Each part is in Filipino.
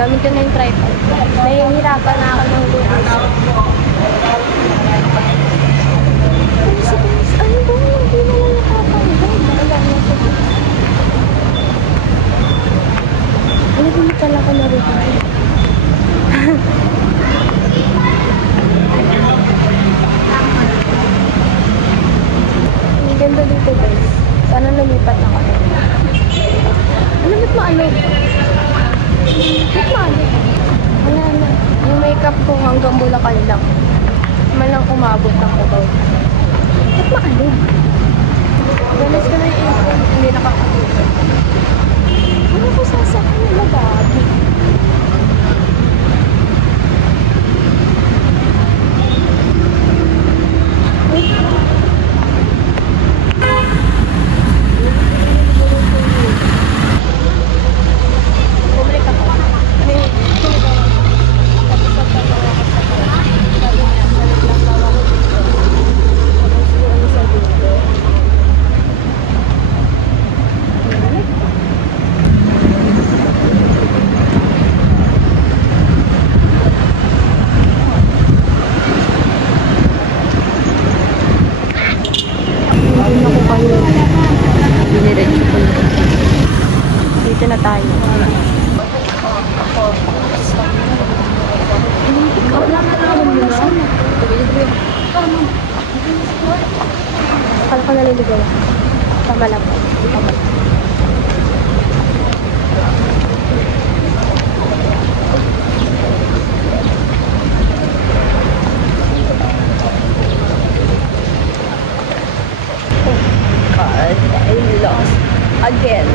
Gamit ko na yung tripod. Nahihirapan na ako ng lunas. Ano ba? Hindi na lang nakapagod. Wala na siya. Ano ba yung pala ko narito? Ang ganda dito guys. Sana lumipat ako. Ano ba't maalog? Ba't maalog? Wala na. Yung makeup ko hanggang Bulacan lang. Malang umabot ng Cubao. Ba't maalog? Galas ko na yung info. Hindi nakakakita. Ano ko sasakyan na magabi? Wait lang. Bumalik ako. May tapos pagkakawa ko sa kanya. Sabi niya, balik lang daw ako dito. Tapos yun sa dito. Bumalik. Hindi na ko kayo. Diniretso ko na. Dito na tayo. Ikaw lang na naman yun. Akala ko naliligaw. Tama lang po. Tama lang. God, I lost again.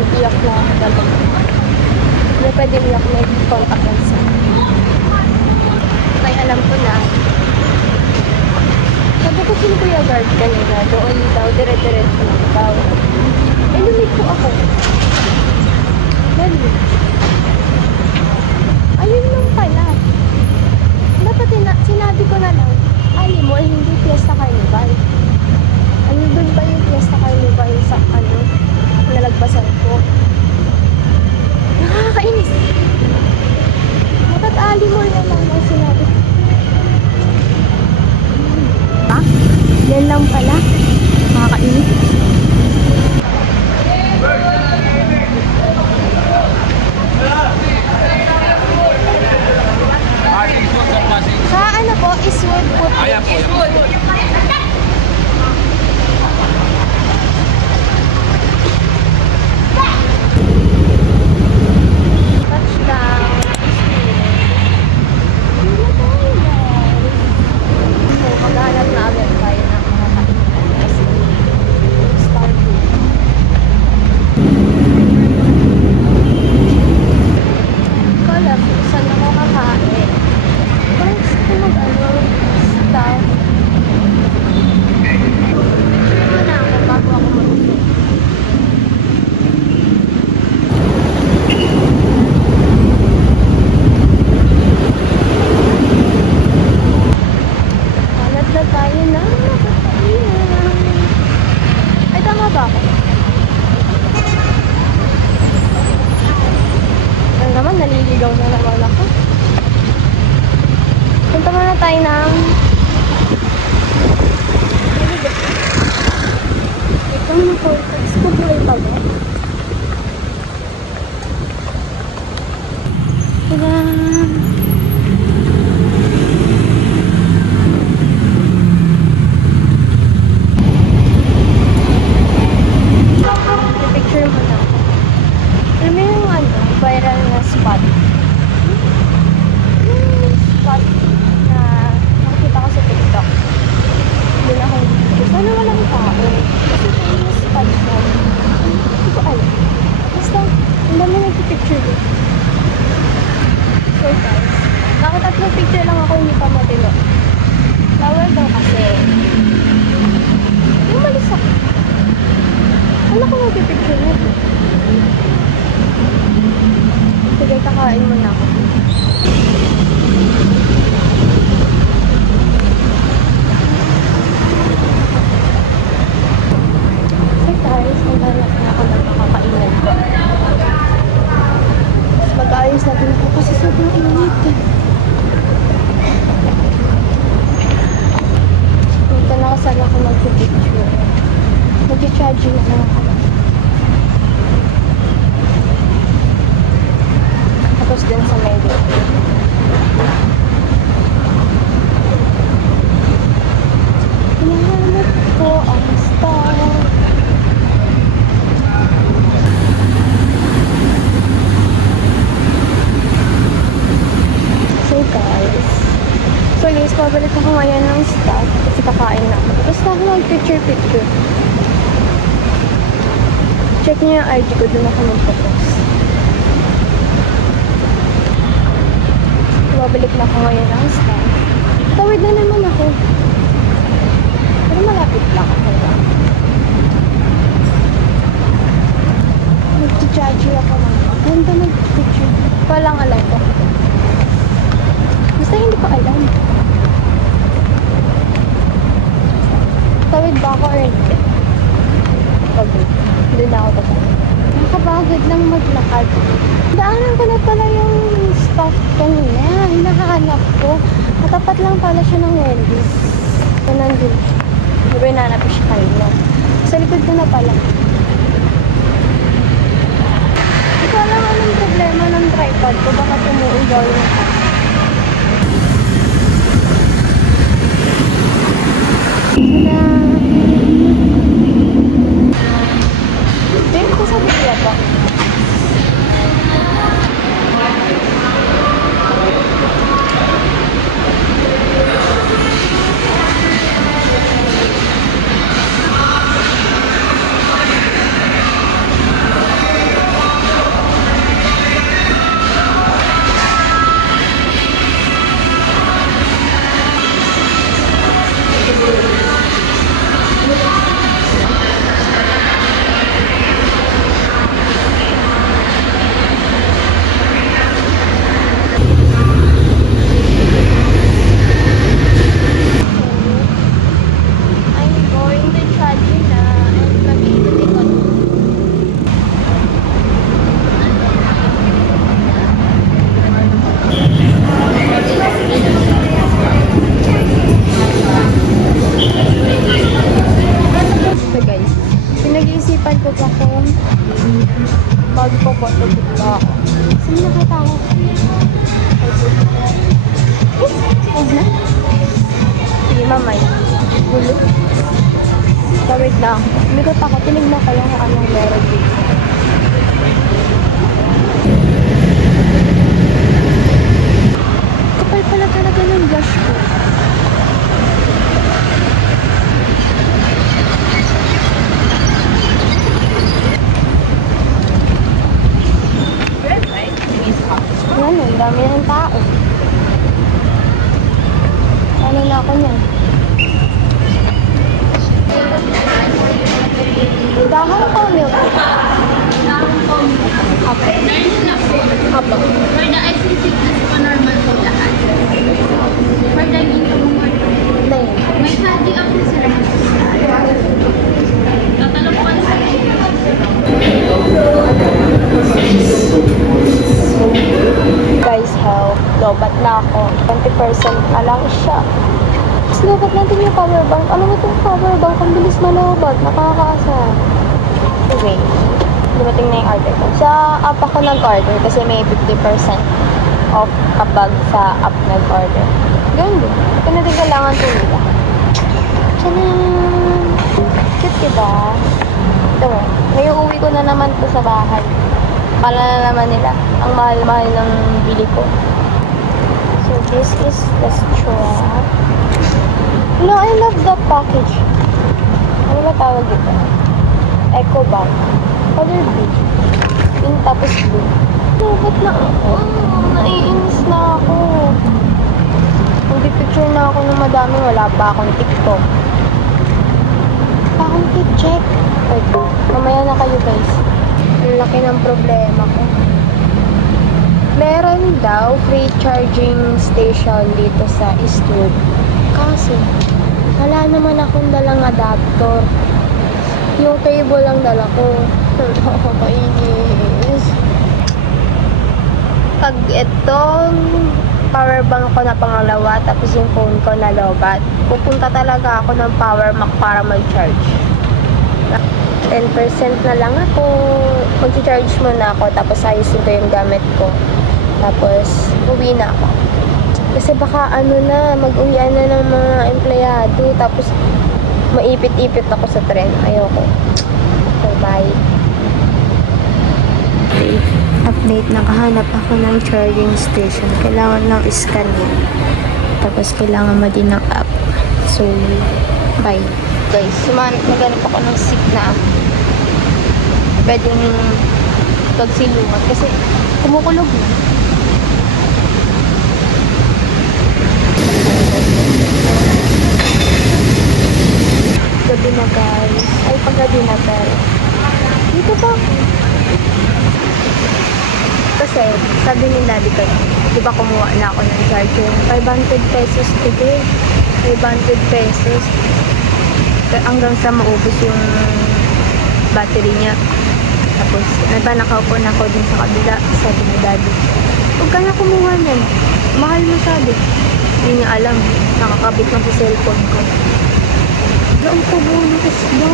Iiyak na ako talaga. Hindi pwede iiyak na contact lens. Kaya alam ko na. Sabi ko sino Kuya Guard kanina. Doon daw, dire-diretso na daw. Eh, lumiko ako. Dali. Ayun lang pala. Dapat sinabi ko na lang, alim mo, hindi Fiesta Carnival. Ano doon ba yung Fiesta Carnival sa nalagpasan ko? Nakakainis. Dapat alim mo na lang ang sinabi. Ha? Yan lang pala. Nakakainis. Sa ano po, Eastwood po. Eastwood. Touchdown. So, maghanap na agad tayo ng mga kainan. Kasi, start food. Kala ko, saan ako kakain? Parang gusto staff. Ito na ako bago ako mag-usap. Hanap na tayo na nakakainan. Ay, tama ba ako? Yan naman, naliligaw na naman ako. Punta muna tayo ng ito yung cortex ko buhay pa ba? Tadaan! I-picture mo na ako. Alam mo yung viral na spot? Spot na nakikita ko sa TikTok. Doon ako, sana walang tao. Kasi yung spot na, hindi ko alam. Basta, ang dami nagpipicture doon. So guys, nakatatlong picture lang ako, hindi pa matilo. Flower daw kasi. Yung malis ako. Ano ko nagpipicture na? Sige, kakain mo na ako. Hey guys, ang lalas na ako nagpapakain. Magcha-charging na lang ako. Tapos din sa medio. Hinahanap ko ang star. So guys, pabalik ako ngayon ng stuff kasi kakain na ako. Tapos na ako mag-picture. Check niyo yung IG ko, doon ako magpo-post. Pabalik na ako ngayon ng stuff. Tawid na naman ako. Pero malapit lang ako. Nag-judge ako lang. Ganda mag-picture. Walang alam ko. Basta hindi ko alam. Tawid ba ako or hindi? Pagod. Hindi na ako tatawid. Nakabagod lang maglakad. Daanan ko na pala yung stuff kong na. Hinahanap ko. Matapat lang pala siya ng Wendy's. So, nandun. Di ba hinanap siya kayo? Sa likod ko na pala. Hindi ko alam anong problema ng tripod ko. Baka tumuugaw yung ako. Tingin ko sa bigla pa. Pinag-iisipan ko pa kung magpo-photoshoot ba ako. Saan nakita ko? Huwag na. Sige, mamay. Gulo. Tawid na ako. Umikot ako. Tinignan ko lang kung anong meron dito. Kapal pala talaga ng blush ko. Yan, ang dami ng tao. Ano na ako niyan? Dahon ko milk. Apo. Apo. For the ice sickness po normal po lahat. For the ginto mo Dahil. may hadi ako sa tatalo po ka sa Guys, help. Lobat na ako. 20% na lang siya. Tapos lobat natin yung power bank. Ano ba itong power bank? Ang bilis malobat. Nakakaasa. Anyway, dumating na yung order ko. Sa app ako nag-order kasi may 50% off kapag sa app nag-order. Ganun din. Ito na din kailangan tumila. Tiyanan! Cute diba? Ito mo. Ngayon uwi ko na naman to sa bahay. Pala na naman nila. Ang mahal-mahal ng bili ko. So, this is the strap. No, I love the package. Ano ba tawag dito? Eco bag. Color blue. Pink tapos blue. No, ba't na ako? Naiinis na ako. Picture na ako ng madami. Wala pa akong TikTok. Pa akong check. Wait, mamaya na kayo guys. Ang laki ng problema ko. Meron daw free charging station dito sa Eastwood. Kaso, wala naman akong dalang adapter. Yung cable lang dala ko. Nakakainis. Pag itong power bank ko na pangalawa, tapos yung phone ko na lobat, pupunta talaga ako ng power bank para mag-charge. 10% na lang ako. Mag-charge muna ako, tapos ayusin ko yung gamit ko. Tapos, uwi na ako. Kasi baka mag-uwian na ng mga empleyado. Tapos, maipit-ipit ako sa tren. Ayoko. So, bye. Update, nakahanap ako ng charging station. Kailangan lang scan yun. Tapos, kailangan mo din ng app. So, bye. Guys, naghanap ako ng seat na pwedeng pagsilungan. Kasi, kumukulog na. Gabi na guys. Ay, paggabi na pero. Dito ba ako? Kasi, sabi ni daddy ko, di ba kumuha na ako ng charger? 500 pesos today. 500 pesos. Hanggang sa maubos yung battery niya. Tapos, nakaupo na ako din sa kabila. Sabi ni daddy, huwag ka na kumuha niyan. Mahal mo sabi. Hindi niya alam. Nakakabit na sa cellphone ko. Ang tubo na isda.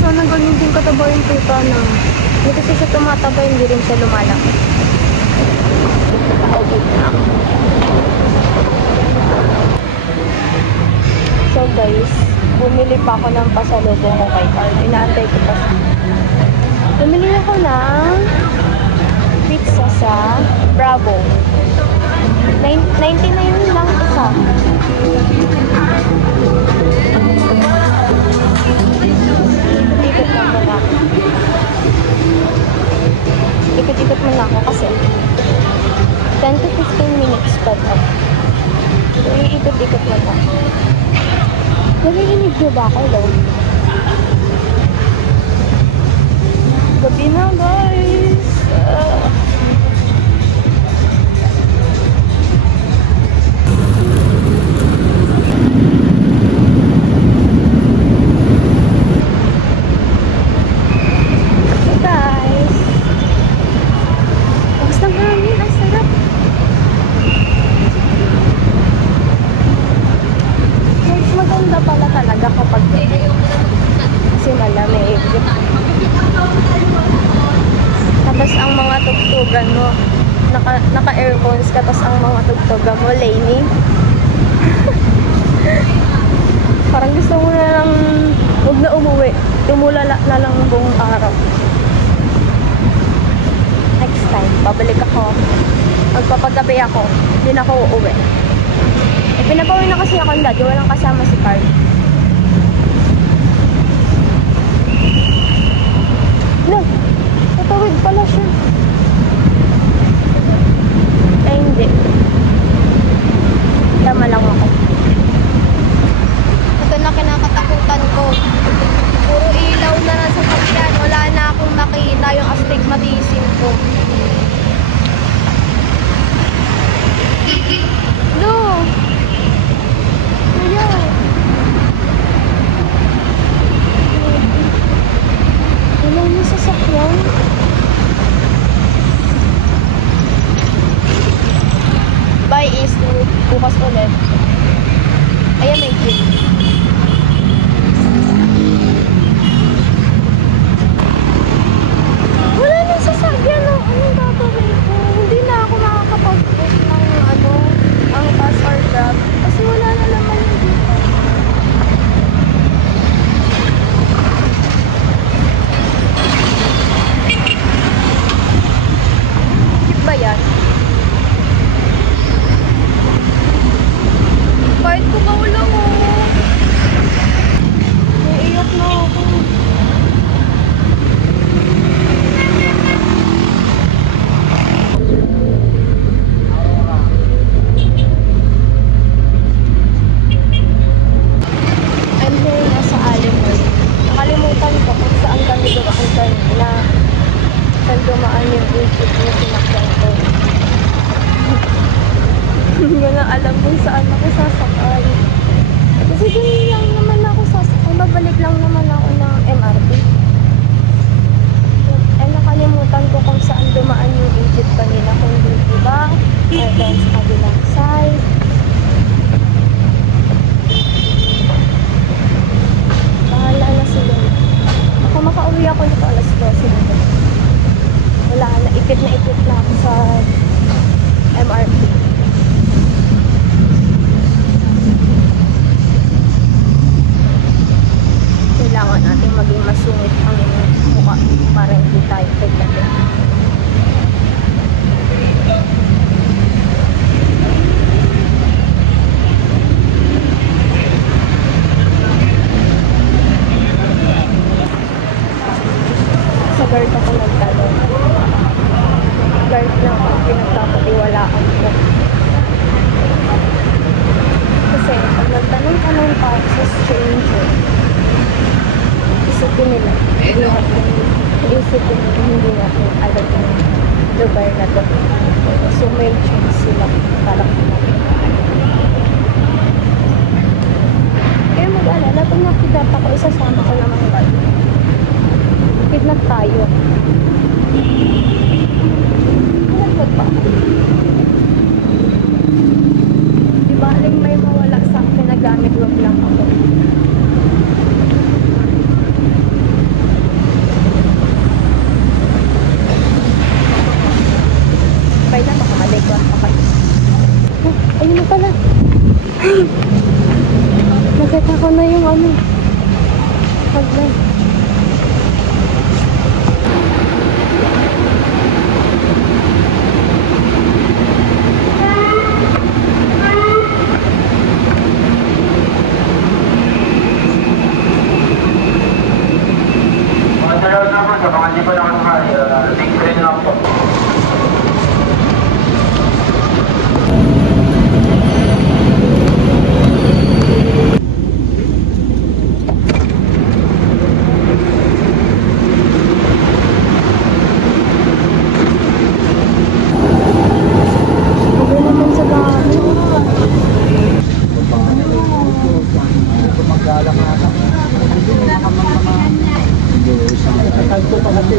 Sana ganun din kataba yung puta na. Hindi kasi siya tumataba, hindi rin siya lumalaki. Okay na. So guys, bumili pa ako ng pasalubong ko kay Carl. Inaantay ko pa siya. Bumili ako ng pizza sa Bravo. 99 lang isa. Ikot lang muna ako. Ikot-ikot muna ako kasi 10 to 15 minutes pa daw. So, iikot-ikot muna. Narinig niyo ba ako daw? Gabi na guys. Tapos ang mga tugtugan mo, naka-earphones ka, tapos ang mga tugtugan mo, laning. Parang gusto mo na lang, huwag na umuwi. Tumulala na lang buong araw. Next time, babalik ako. Magpapagabi ako, hindi na ako uuwi. Pinapawin na kasi ako ng dati, walang kasama si Carl. No! Tatawid pala siya. Ay, hindi. Tama lang ako. Ito na kinakatakutan ko. Puro ilaw na nasa sakyan. Wala na akong makita yung astigmatism ko. No! Ayaw. Wala na sa sakyan. Bye is bukas ulit. Ayan, may jeep. Wala na sa sakyan. Anong gagawin ko? Hindi na ako makakapag-post ng ang pass or grab. Kasi wala na naman yung dito. Jeep ba yan? Kahit ko ba ulang mo? Naiiyak na ako. I'm here na sa Alimol. Nakalimutan ko kung saan kami dumaan kanina. Saan dumaan yung YouTube na sinakyan ko. Hindi ko na alam kung saan ako sasakay. Kasi dun lang naman ako sasakay. Babalik lang naman ako ng MRT. Eh, nakalimutan ko kung saan dumaan yung Egypt kanina. Kung dito ba? Or then sa kabilang side. Bahala na sila. Ipit na ako sa MRT. Kailangan natin maging masungit ang mukha para hindi tayo pagdating. Sa guard ako nagtanong. Guard lang ang pinagkakatiwalaan ko. Kasi pag nagtanong-tanong ka sa stranger, isipin nila, hindi natin alam yung lugar na to. So may chance sila para kumain. Kaya mag-alala, pag nakikita ako, isasama ko naman guard. Kidnap tayo. Kidnap pa. Di ba aling may mawala sa akin na gamit, wag lang ako. Kaya na makamaligwan pa kayo. Ayun na pala. Nakita ko na yung ano. Paglan. Hindi ko naman kaya, big train lang po. Okay naman sa bahay. Maglalak na lang. Hindi, isang kanto pa kasi.